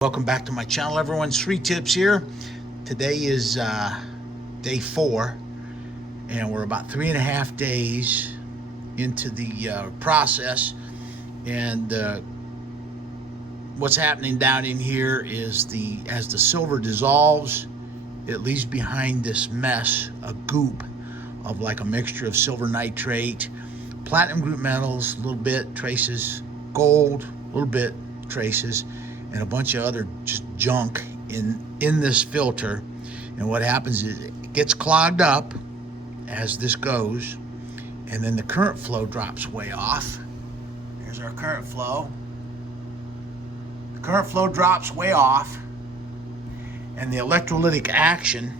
Welcome back to my channel, everyone. 3 tips here. Today is day 4, and we're about 3.5 days into the process. And what's happening down in here is as the silver dissolves, it leaves behind this mess, a goop of like a mixture of silver nitrate, platinum group metals, a little bit traces, gold, a little bit traces, and a bunch of other just junk in this filter. And what happens is it gets clogged up as this goes, and then the current flow drops way off. There's our current flow. The current flow drops way off, and the electrolytic action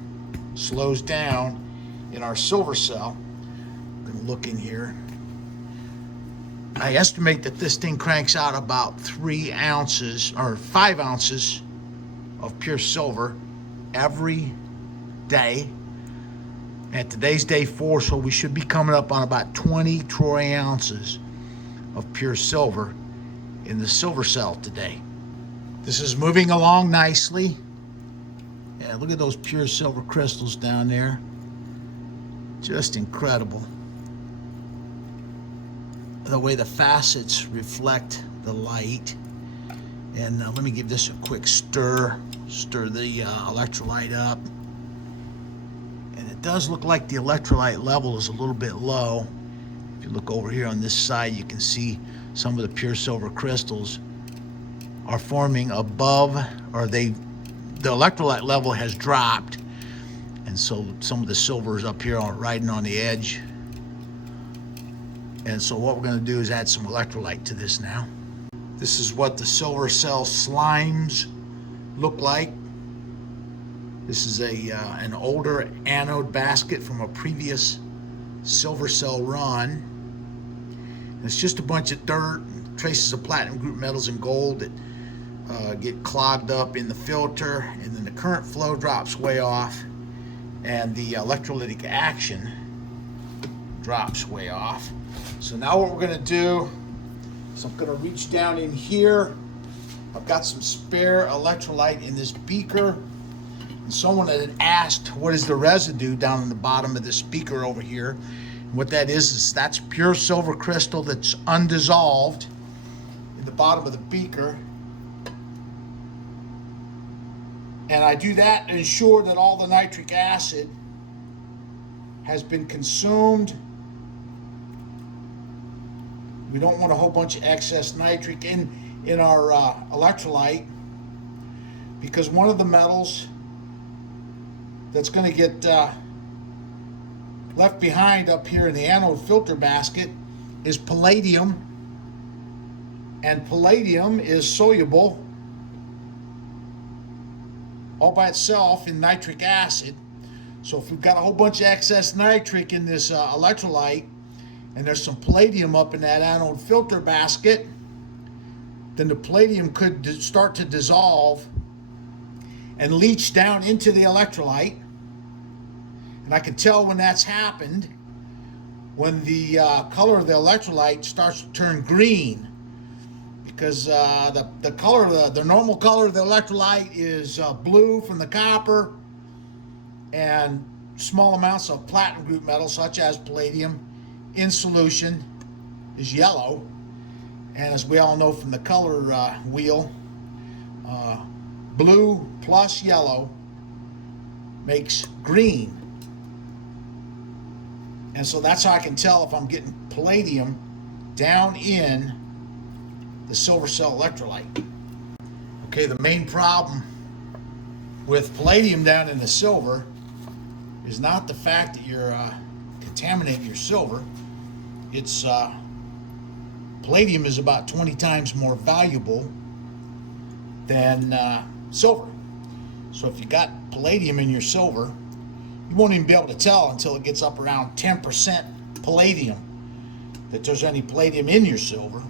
slows down in our silver cell. I'm gonna look in here. I estimate that this thing cranks out about 3 ounces or 5 ounces of pure silver every day. And today's day 4, so we should be coming up on about 20 troy ounces of pure silver in the silver cell today. This is moving along nicely. Yeah, look at those pure silver crystals down there. Just incredible. The way the facets reflect the light. And let me give this a quick stir the electrolyte up. And it does look like the electrolyte level is a little bit low. If you look over here on this side, you can see some of the pure silver crystals are forming above, or the electrolyte level has dropped, and so some of the silver is up here riding on the edge. And so what we're going to do is add some electrolyte to this now. This is what the silver cell slimes look like. This is an older anode basket from a previous silver cell run. And it's just a bunch of dirt, traces of platinum group metals and gold that get clogged up in the filter, and then the current flow drops way off, and the electrolytic action drops way off. So now what we're going to do is I'm going to reach down in here. I've got some spare electrolyte in this beaker. And someone had asked, what is the residue down in the bottom of this beaker over here? And what that is that's pure silver crystal that's undissolved in the bottom of the beaker. And I do that to ensure that all the nitric acid has been consumed. We don't want a whole bunch of excess nitric in our electrolyte, because one of the metals that's going to get left behind up here in the anode filter basket is palladium, and palladium is soluble all by itself in nitric acid. So if we've got a whole bunch of excess nitric in this electrolyte, and there's some palladium up in that anode filter basket, then the palladium could start to dissolve and leach down into the electrolyte. And I can tell when that's happened when the color of the electrolyte starts to turn green, because the color, the normal color of the electrolyte is blue from the copper, and small amounts of platinum group metals such as palladium in solution is yellow. And as we all know from the color wheel, blue plus yellow makes green. And so that's how I can tell if I'm getting palladium down in the silver cell electrolyte. Okay, the main problem with palladium down in the silver is not the fact that you're contaminating your silver. It's palladium is about 20 times more valuable than silver. So if you got palladium in your silver, you won't even be able to tell until it gets up around 10% palladium that there's any palladium in your silver.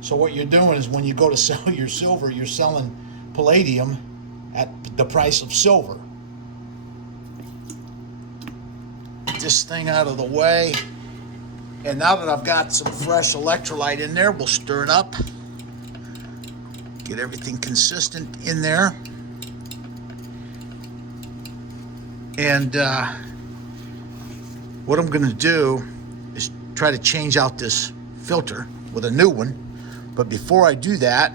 So what you're doing is when you go to sell your silver, you're selling palladium at the price of silver. Get this thing out of the way. And now that I've got some fresh electrolyte in there, we'll stir it up. Get everything consistent in there. And what I'm going to do is try to change out this filter with a new one. But before I do that,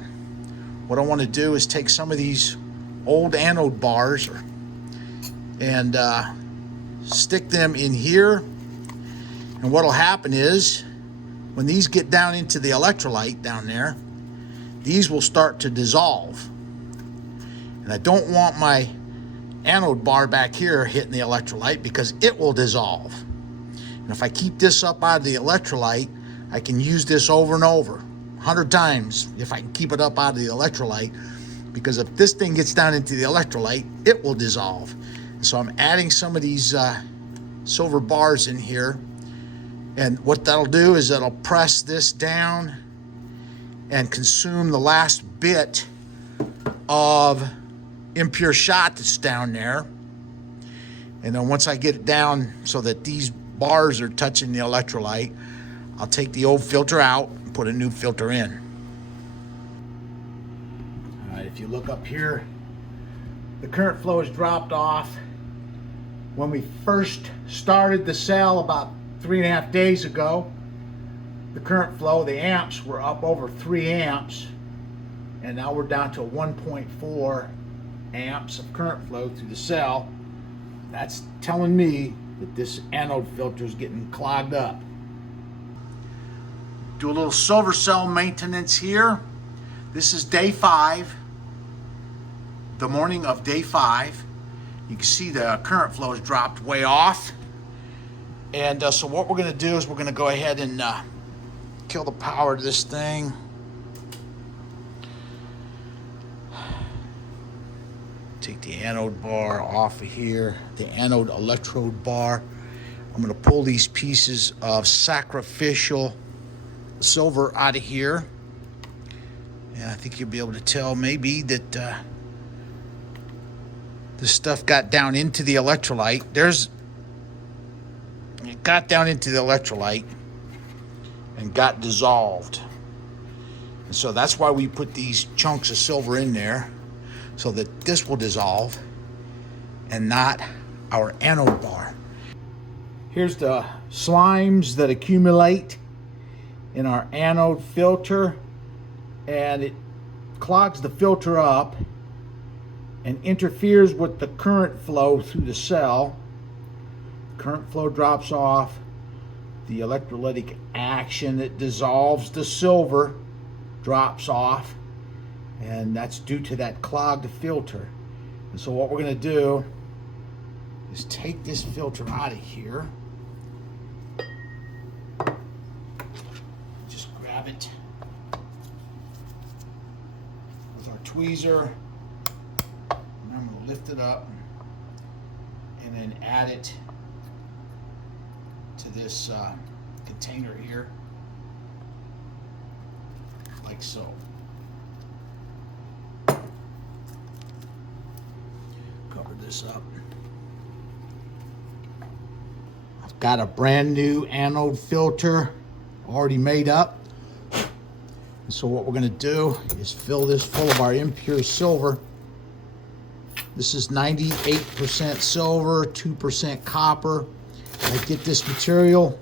what I want to do is take some of these old anode bars and stick them in here. And what'll happen is when these get down into the electrolyte down there, these will start to dissolve. And I don't want my anode bar back here hitting the electrolyte because it will dissolve. And if I keep this up out of the electrolyte, I can use this over and over, 100 times if I can keep it up out of the electrolyte, because if this thing gets down into the electrolyte, it will dissolve. And so I'm adding some of these silver bars in here, and what that'll do is it'll press this down and consume the last bit of impure shot that's down there. And then once I get it down so that these bars are touching the electrolyte, I'll take the old filter out and put a new filter in. All right, if you look up here, the current flow has dropped off. When we first started the cell about 3.5 days ago, the current flow, the amps were up over 3 amps, and now we're down to 1.4 amps of current flow through the cell. That's telling me that this anode filter is getting clogged up. Do a little silver cell maintenance here. This is day 5, the morning of day 5. You can see the current flow has dropped way off. And so what we're going to do is we're going to go ahead and kill the power to this thing. Take the anode bar off of here, the anode electrode bar. I'm going to pull these pieces of sacrificial silver out of here. And I think you'll be able to tell maybe that this stuff got down into the electrolyte. It got down into the electrolyte and got dissolved. And so that's why we put these chunks of silver in there, so that this will dissolve and not our anode bar. Here's the slimes that accumulate in our anode filter, and it clogs the filter up and interferes with the current flow through the cell. Current flow drops off. The electrolytic action that dissolves the silver drops off, and that's due to that clogged filter. And so what we're going to do is take this filter out of here. Just grab it with our tweezer, and I'm going to lift it up and then add it to this container here, like so. Cover this up. I've got a brand new anode filter already made up. And so what we're going to do is fill this full of our impure silver. This is 98% silver, 2% copper. I get this material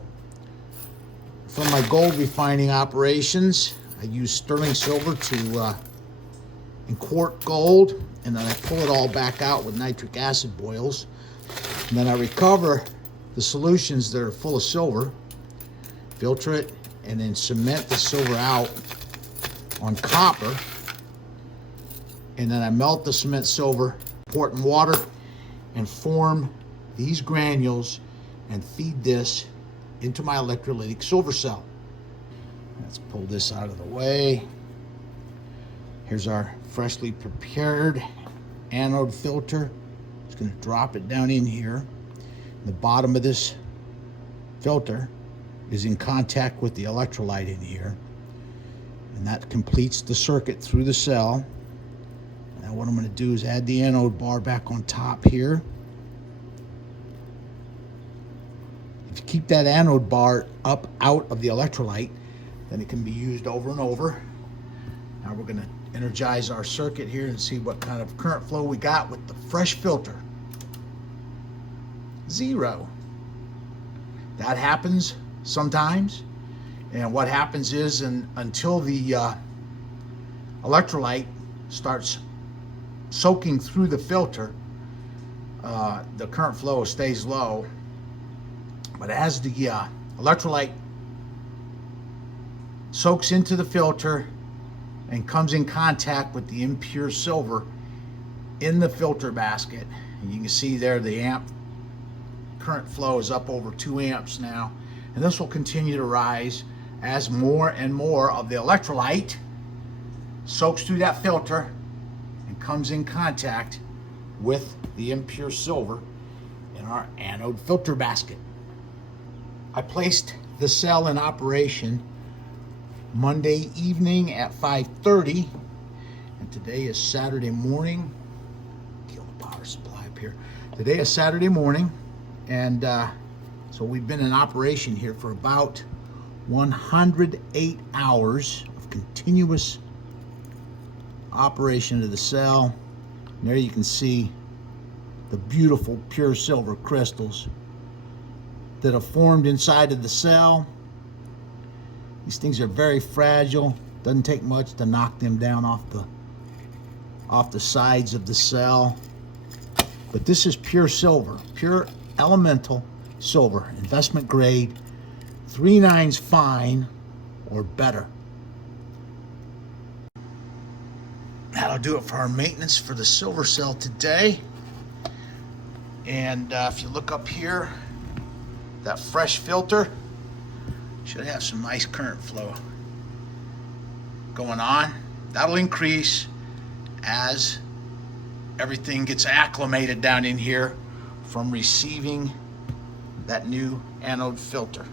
from my gold refining operations. I use sterling silver to inquart gold, and then I pull it all back out with nitric acid boils. And then I recover the solutions that are full of silver, filter it, and then cement the silver out on copper. And then I melt the cement silver, pour it in water, and form these granules and feed this into my electrolytic silver cell. Let's pull this out of the way. Here's our freshly prepared anode filter. Just going to drop it down in here. The bottom of this filter is in contact with the electrolyte in here, and that completes the circuit through the cell. Now what I'm going to do is add the anode bar back on top here. If you keep that anode bar up out of the electrolyte, then it can be used over and over. Now we're going to energize our circuit here and see what kind of current flow we got with the fresh filter. 0. That happens sometimes, and what happens is until the electrolyte starts soaking through the filter, the current flow stays low. But as the electrolyte soaks into the filter and comes in contact with the impure silver in the filter basket, and you can see there the amp current flow is up over 2 amps now, and this will continue to rise as more and more of the electrolyte soaks through that filter and comes in contact with the impure silver in our anode filter basket. I placed the cell in operation Monday evening at 5:30, and today is Saturday morning. Kill the power supply up here. Today is Saturday morning, and so we've been in operation here for about 108 hours of continuous operation of the cell. And there you can see the beautiful pure silver crystals that have formed inside of the cell. These things are very fragile. Doesn't take much to knock them down off the sides of the cell. But this is pure silver, pure elemental silver, investment grade, 3/9 fine or better. That'll do it for our maintenance for the silver cell today. And if you look up here, that fresh filter should have some nice current flow going on. That'll increase as everything gets acclimated down in here from receiving that new anode filter.